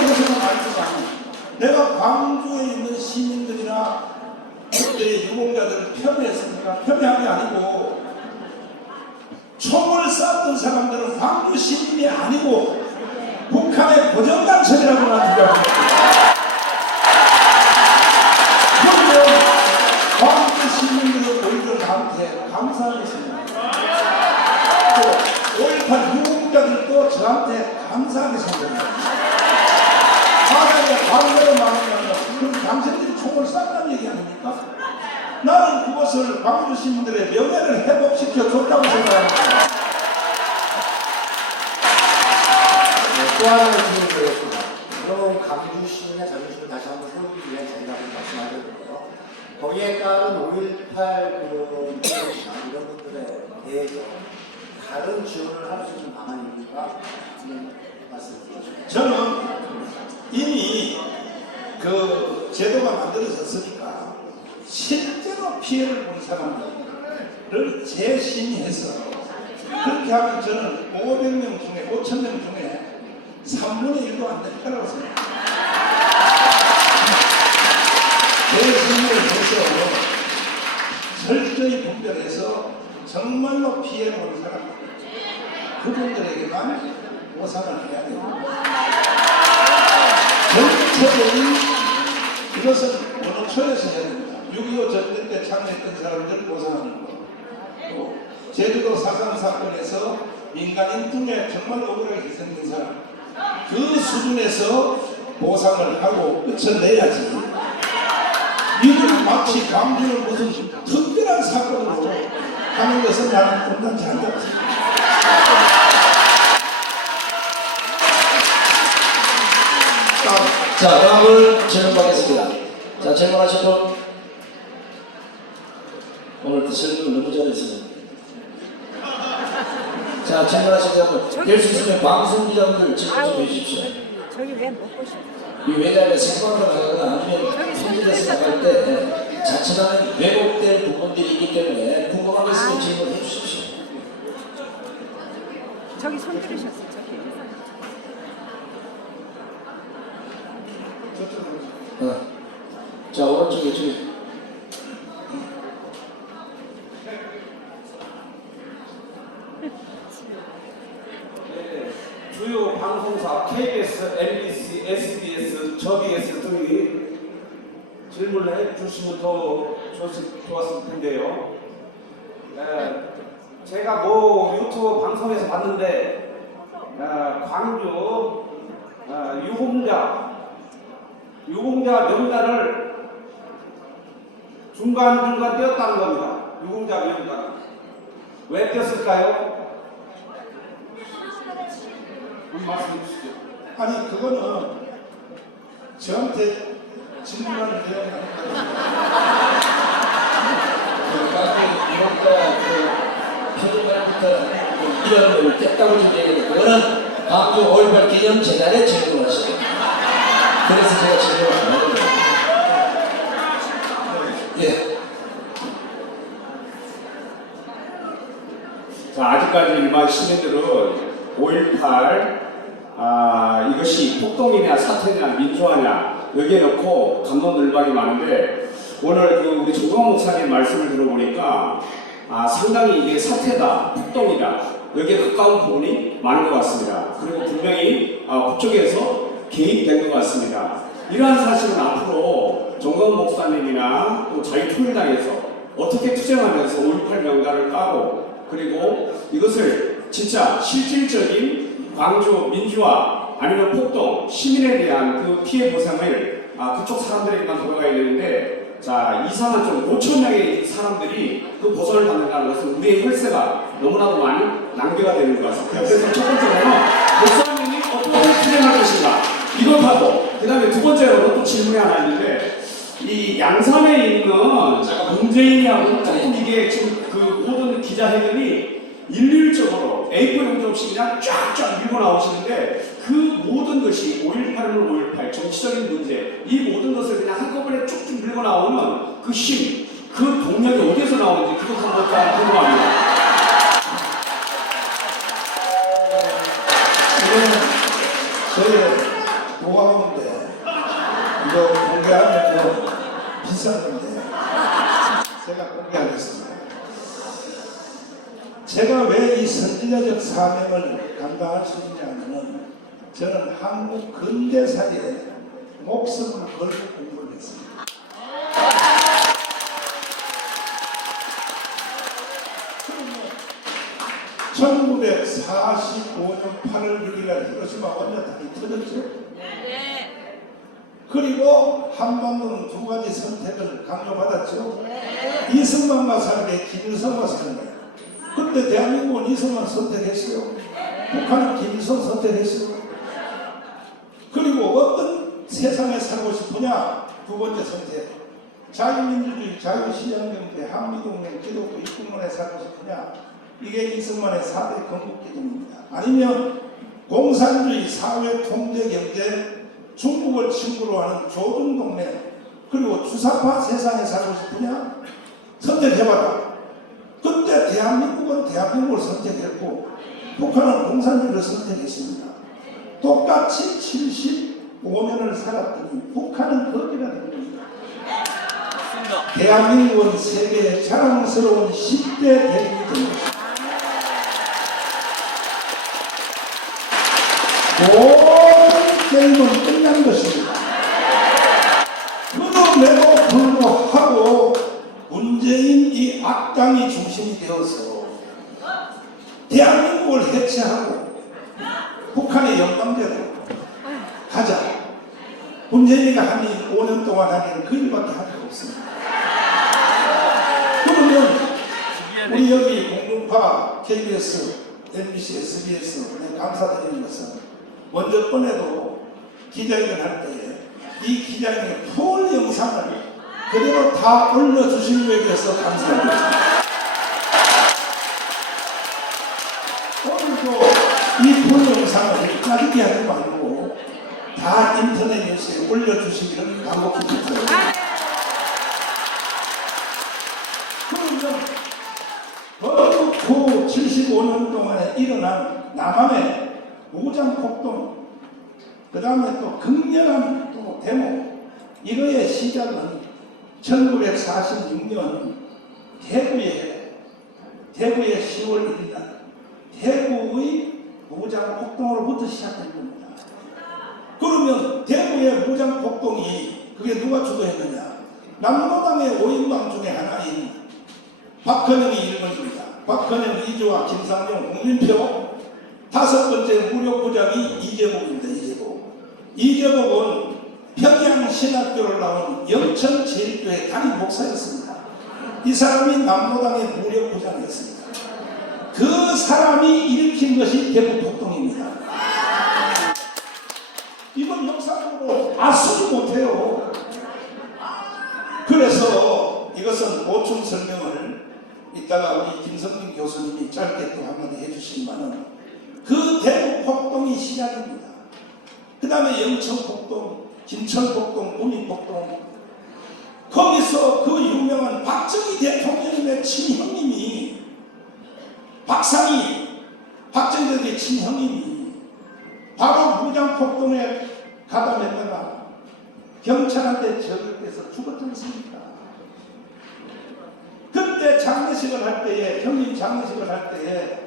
그것은 알지만 내가 광주에 있는 시민들이나 그때 유공자들을 폄훼했습니까? 폄훼한 게 아니고 총을 쐈던 사람들은 광주 시민이 아니고 북한의 고정간첩이라고 난 주장합니다. 그런데 광주 시민들은 오히려 나한테 감사하겠습니다. 또 5.18 유공자들도 저한테 감사하게 생각합니다. 만약에 반대로 말하면 그럼 당신들이 총을 쐈다는 얘기 아닙니까? 나는 그것을 광주 시민들의 명예를 회복시켜 줬다고 생각합니다. 또 하나의 질문을 드리겠습니다. 그럼 광주 시민의 자존심을 다시 한번 세우기 위한 자리라고 말씀하셨는데요. 거기에 따른 5.18 이런 분들에 대해서 다른 지원을 할 수 있는 방안입니까? 말씀해 주시죠. 저는 이미 그 제도가 만들어졌으니까 실제로 피해를 본 사람들을 재심의해서 그렇게 하면 저는 500명 중에 5,000명 중에 3분의 1도 안 될 거라고 생각합니다. 재심의를 해서 철저히 분별해서 정말로 피해를 본 사람들 그분들에게만 보상을 해야 됩니다. 전체적인 이것은 어느 초에서 해야 됩니다. 6.25 전쟁 때 참여했던 사람들 보상하는 거, 또 제주도 사상 사건에서 민간인 중에 정말 억울하게 희생된 사람 그 수준에서 보상을 하고 끝을 내야지. 이들 마치 광주를 무슨 특별한 사건으로 하는 것은 나는 온전치 않다고 생각합니다. 자, 다음을 질문 받겠습니다. 자, 질문하신 분. 오늘 질문 너무 잘했어요. 자, 질문하신 분. 될 수 있으면 방송기자분들 질문 좀 해주십시오. 저기 왜 먹고 싶어? 이 외장에 생방을 하거나 아니면 편집에서 나갈 때 자칫하는 왜곡된 부분들이 있기 때문에 궁금한 거 있으면 질문해 주십시오. 저기 손 들으셨어. 저기. 자, 오른쪽에 저기. 주요 방송사 KBS, MBC, SBS, 저BS 등이 질문을 해주시면 더 좋았을 텐데요. 제가 뭐 유튜브 방송에서 봤는데 광주 유공자 명단을 중간중간 떼었다는 겁니다. 유공자 명단. 왜 떼었을까요? 말씀해 주시죠. 아니 그거는 저한테 질문하는 내용이 이런 걸 깼다고 좀 얘기해요. 그거는 광주 5.18 기념 재단에 질문을 하시고 그래서 제가 질문을 안 하는 거예요. 예. 자, 아직까지 일반 시민들은 5.18 이것이 폭동이냐 사태냐 민주화냐 여기에 넣고 감론을박이 많은데 오늘 그 우리 조광 목사님 말씀을 들어보니까 상당히 이게 사태다 폭동이다 여기에 가까운 부분이 많은 것 같습니다. 그리고 분명히 북쪽에서 개입된 것 같습니다. 이러한 사실은 앞으로 조광 목사님이나 또 자유통일당에서 어떻게 투쟁하면서 5.18 명단을 까고 그리고 이것을 진짜 실질적인 광주 민주화 아니면 폭동 시민에 대한 그 피해 보상을 그쪽 사람들에게만 돌아가야 되는데 자 이상한 좀 5,000명의 사람들이 그 보상을 받는다는 것은 우리의 혈세가 너무나도 많이 낭비가 되는 것 같습니다. 그래서 첫 번째로는 목사님이 어떻게 투쟁할 것인가 이것하고 그 다음에 두 번째로는 또 질문이 하나 있는데 이 양산에 있는 문재인이하고 조금 이게 지금 그 모든 기자회견이 일률적으로 A4 용지 없이 그냥 쫙쫙 밀고 나오시는데 그 모든 것이 5.18은 5.18 정치적인 문제 이 모든 것을 그냥 한꺼번에 쭉쭉 밀고 나오는 그 힘, 그 동력이 어디서 나오는지 그것 한번 궁금합니다. 저희 노광 비싼 건데 제가 공개하겠습니다. 제가 왜 이 선지자적 사명을 감당할 수 있냐면은 저는 한국 근대사에 목숨을 걸고 공부를 했습니다. 1945년 8월 6일 히로시마 원자탄이 터졌죠. 그리고 한반도는 두 가지 선택을 강요받았죠. 이승만과 살게 김일성과 살게. 그때 대한민국은 이승만 선택했어요. 북한은 김일성 선택했어요. 그리고 어떤 세상에 살고 싶으냐? 두 번째 선택. 자유민주주의, 자유시장경제, 한미동맹, 기독교 입국론에 살고 싶으냐? 이게 이승만의 4대 건국기금입니다. 아니면 공산주의, 사회통제경제, 중국을 친구로 하는 조중동맹, 그리고 주사파 세상에 살고 싶으냐? 선택해봐라. 그때 대한민국은 대한민국을 선택했고 북한은 공산주의를 선택했습니다. 똑같이 75년을 살았더니 북한은 거지가 된 겁니다. 대한민국은 세계의 자랑스러운 10대 대국이 된 것입니다. 모든 게임은 끝난 것입니다. 그럼에도 불구하고 문재인 이 악당이 중심이 되어서 대한민국을 해체하고 북한의 영광대로 가자. 문재인이가 한 일 5년 동안 한 일은 그 일밖에 할 수 없습니다. 그러면 우리 여기 공중파, KBS, MBC, SBS 감사드리는 것은 먼저 꺼내도 기자회견 할 때에 이 기자회견의 풀 영상을 그대로 다 올려주신 거에 대해서 감사드립니다. 오늘도 이 풀 영상을 짜증게 하지 말고 다 인터넷 뉴스에 올려주시기를 간곡히 부탁드립니다. 그러면 건국 후 75년 동안에 일어난 남한의 무장폭동, 그 다음에 또 극렬한 또 데모, 이거의 시작은 1946년 대구의 10월 1일 날 대구의 무장폭동으로부터 시작된 겁니다. 그러면 대구의 무장폭동이 그게 누가 주도했느냐? 남로당의 5인방 중에 하나인 박헌영이 1번입니다. 박헌영, 이주화, 김상용, 홍준표. 다섯 번째 무력부장이 이재복입니다. 이재복은 평양 신학교를 나온 영천제일교회 담임 목사였습니다. 이 사람이 남로당의 무력부장이었습니다. 그 사람이 일으킨 것이 대구폭동입니다. 이건 역사적으로 아수지 못해요. 그래서 이것은 보충 설명을 이따가 우리 김성진 교수님이 짧게 또 한마디 해주시면은 그 대구폭동이 시작입니다. 그 다음에 영천폭동, 김천폭동, 구민폭동, 거기서 그 유명한 박정희 대통령의 친형님이 박정희 대통령의 친형님이 바로 무장폭동에 가담했다가 경찰한테 저격돼서 죽었지 않습니까? 그때 장례식을 할 때에, 형님 장례식을 할 때에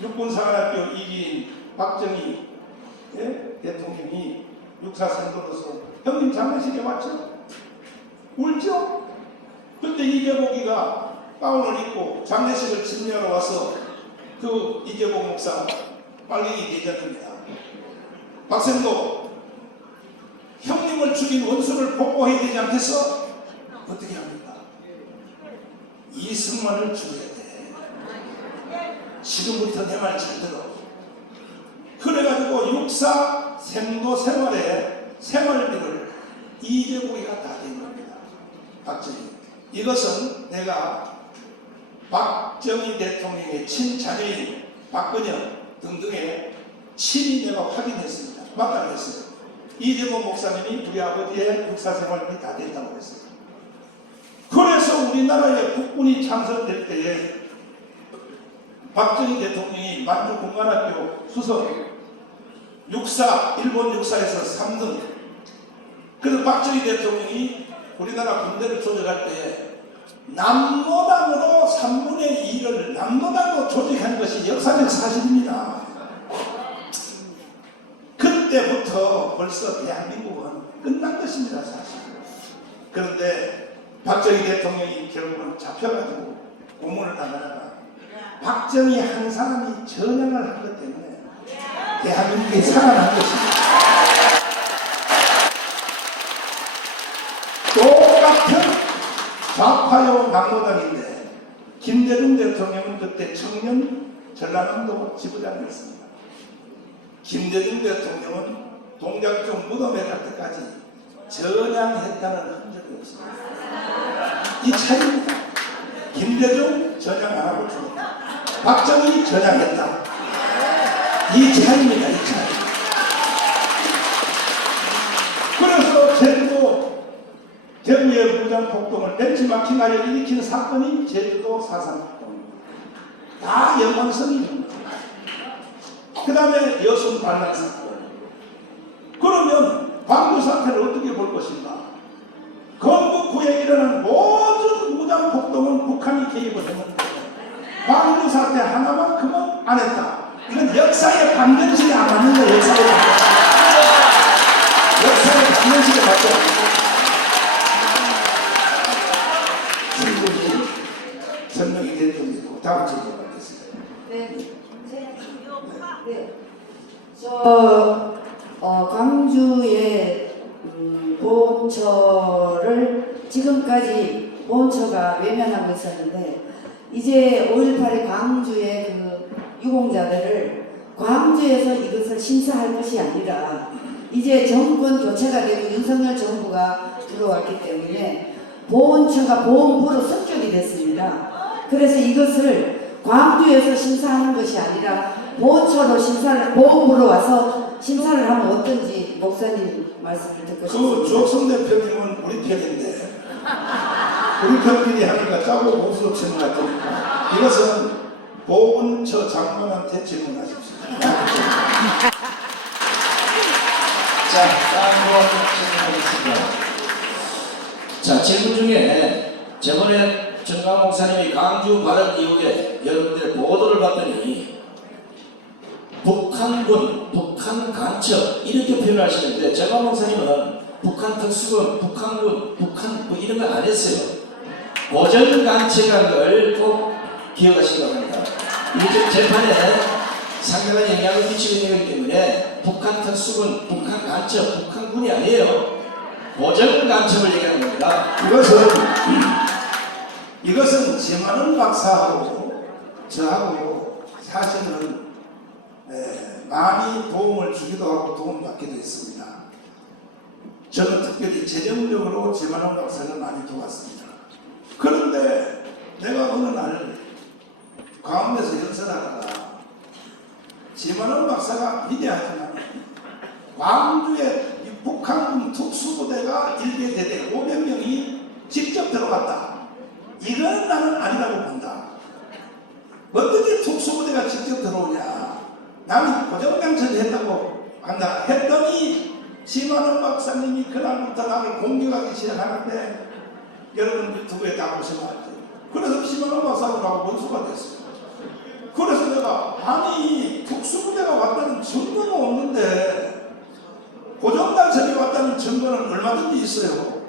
육군사관학교 2기인 박정희 대통령이 육사선도로서 형님 장례식에 왔죠? 울죠? 그때 이재복이가 가운을 입고 장례식을 진료하러 와서 그 이재복 목사 빨갱이 대전입니다. 박생도 형님을 죽인 원수를 복구해야 되지 않겠어? 어떻게 합니까? 이승만을 죽여야 돼. 지금부터 내 말 잘 들어. 그래가지고 육사 생도 생활의 생활비를 이재복이가 다 된 겁니다. 박정희. 이것은 내가 박정희 대통령의 친자녀인 박근영 등등의 친히 내가 확인했습니다. 맞다고 했어요. 이재복 목사님이 우리 아버지의 육사 생활비 다 된다고 했어요. 그래서 우리나라에 국군이 창설될 때에 박정희 대통령이 만주 공관학교 수석 육사, 일본 육사에서 3등. 그래서 박정희 대통령이 우리나라 군대를 조직할 때 남로당으로 3분의 2를 남로당으로 조직한 것이 역사적 사실입니다. 그때부터 벌써 대한민국은 끝난 것입니다, 사실. 그런데 박정희 대통령이 결국은 잡혀가지고 고문을 당하다가 박정희 한 사람이 전향을 한 것 때문에 대한민국이 살아난 것입니다. 똑같은 좌파요 막노당인데 김대중 대통령은 그때 청년 전라남도 지부장이었습니다. 김대중 대통령은 동작동 무덤에 갈 때까지 전향했다는 흔적이 없습니다. 이 차이입니다. 김대중 전향 안 하고 죽었다. 박정희 전향했다. 이 차이입니다. 이 차이. 그래서 제주도 대구의 무장폭동을 벤치마킹하여 일으킨 사건이 제주도 4.3 폭동입니다. 다 연관성이입니다. 그 다음에 여순 반란 사건. 그러면 광주 사태를 어떻게 볼 것인가? 건국후에 일어난 모든 무장폭동은 북한이 개입을 했는데 광주 사태 하나만큼은 안 했다. 이건 역사의 반전식이 안 맞는 거예요. 역사의 반전식에 맞죠? 충분히 설명이 될 정도고 다음 질문 받겠습니다. 네. 광주의 보훈처를 지금까지 보훈처가 외면하고 있었는데 이제 5.18의 광주의 그 유공자들을 광주에서 이것을 심사할 것이 아니라 이제 정권 교체가 되고 윤석열 정부가 들어왔기 때문에 보훈처가 보훈부로 성격이 됐습니다. 그래서 이것을 광주에서 심사하는 것이 아니라 보훈처로 심사를 보훈부로 와서 심사를 하면 어떤지 목사님 말씀을 듣고 싶습니다. 그 조성 대표님은 우리 편인데 우리 편끼리 하니까 짜고 고스럽지는 않으니까 이것은 보훈처 장관한테 질문하십시오. 자, 다음으로 질문하겠습니다. 자, 질문 중에 저번에 정강 목사님이 광주 발언 이후에 여러분들의 보도를 봤더니 북한군, 북한 간첩 이렇게 표현하시는데 정강 목사님은 북한 특수군, 북한군, 북한 뭐 이런 거 안 했어요. 고전 간첩이라는 걸 꼭 기억하시기 바랍니다. 이게 재판에 상당한 영향을 미치고 있는 거기 때문에 북한 특수군, 북한 간첩, 북한군이 아니에요. 고전 간첩을 얘기하는 겁니다. 이것은 지만은 박사하고 저하고 사실은 많이 도움을 주기도 하고 도움받기도 했습니다. 저는 특별히 재정적으로 지만은 박사를 많이 도왔습니다. 그런데 내가 어느 날 광화문에서 연설하다가 지만은 박사가 위대하지만 광주에 북한군 특수부대가 1개 대대 500명이 직접 들어갔다. 이건 나는 아니라고 본다. 어떻게 특수부대가 직접 들어오냐. 나는 고정강천을 했다고 한다. 했더니 심한원 박사님이 그날부터 나를 공격하기 시작하는데 여러분 유튜브에 다 보시면 알죠. 그래서 심한원 박사하고 나하고 원수가 됐어요. 그래서 내가 아니 특수부대가 왔다는 증거는 없는데 고정강천이 왔다는 증거는 얼마든지 있어요.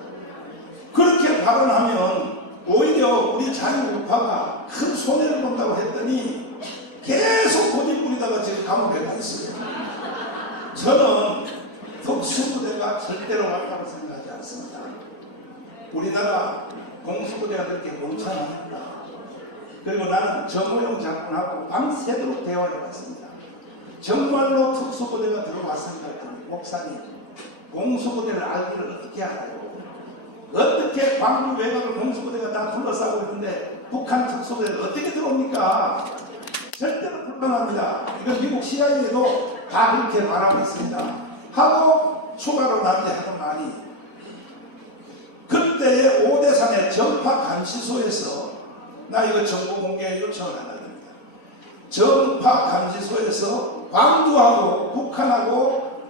그렇게 발언하면 오히려 우리 자유우파가 큰 손해를 본다고 했더니 계속 고집 부리다가 지금 감옥에 가 있어요. 저는 특수부대가 절대로 왔다고 생각하지 않습니다. 우리나라 공수부대가 그렇게 멍청합니다. 그리고 나는 정호영 장군하고 밤새도록 대화해봤습니다. 정말로 특수부대가 들어왔습니까? 목사님, 공수부대를 알기를 어떻게 알아요? 어떻게 광주 외곽을 공수부대가 다 둘러싸고 있는데 북한 특수부대를 어떻게 들어옵니까? 절대로 불가능합니다. 이건 미국 CIA도 다 그렇게 말하고 있습니다. 하고 추가로 나한테 하는 말이 그때의 오대산의 정파감시소에서 나 이거 정보 공개 요청을 하려 합니다. 정파감시소에서 광주하고 북한하고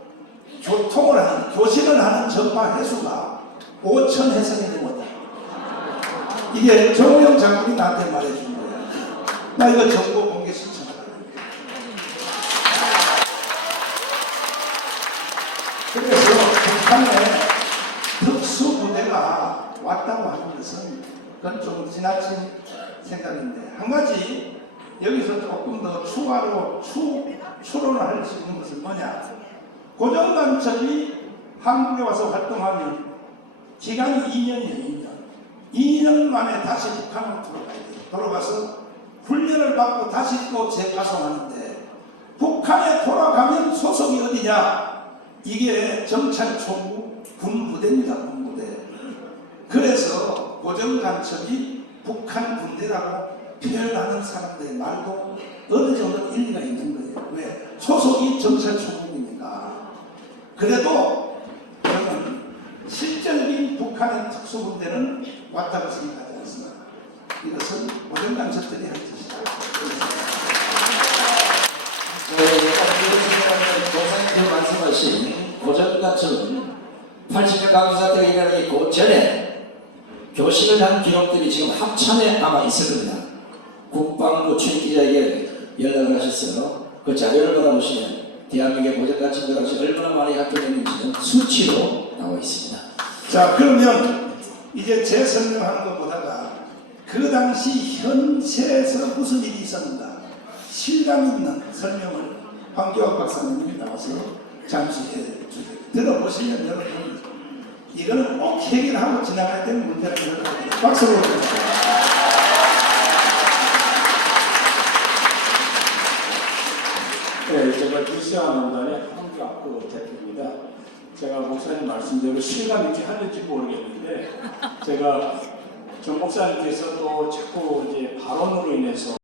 교통을 하는 교신을 하는 정파 해수가 5천 해성이 못해. 이게 정호영 장군이 나한테 말해준 거야. 나 이거 정보 공개 신청하라. 그래서 북한에 특수부대가 왔다고 하는 것은 그건 좀 지나친 생각인데, 한 가지 여기서 조금 더 추가로 추론을 할 수 있는 것은 뭐냐. 고정간첩이 한국에 와서 활동하면 기간이 2년이에요. 2년 만에 다시 북한으로 돌아가야 돼요. 돌아가서 훈련을 받고 다시 또 재파송하는데, 북한에 돌아가면 소속이 어디냐? 이게 정찰총무 군부대입니다. 군부대. 그래서 고정간첩이 북한 군대라고 표현하는 사람들의 말도 어느 정도 일리가 있는 거예요. 왜? 소속이 정찰총무니까. 그래도 저는 실질적인 북한의 특수군대는 왔다고 생각하지 않습니다. 이것은 고정간첩들이 한 짓이다. 조상님들 말씀하신 고정간첩은 80년 강주사태가 일어나기 그 전에 교신을 한 기록들이 지금 합참에 아마 있을 겁니다. 국방부 출입기자에게 연락을 하셨어요. 그 자료를 받아보시면 대한민국의 고정간첩들 당시 얼마나 많이 합격했는지는 수치로 나와 있습니다. 자, 그러면 이제 제 설명하는 것보다가 그 당시 현실에서 무슨 일이 있었는가 실감 있는 설명을 황교안 박사님이 나와서 잠시 해주세요. 들어보시면 여러분 이거는 꼭 해결하고 지나가야 되는 문제라고 생각합니다. 박수로 주세요. 네, 제가 기시아논단의 황교안 대표입니다. 제가 목사님 말씀대로 실감 있게 하는지 모르겠는데, 제가 정 목사님께서 또 자꾸 이제 발언으로 인해서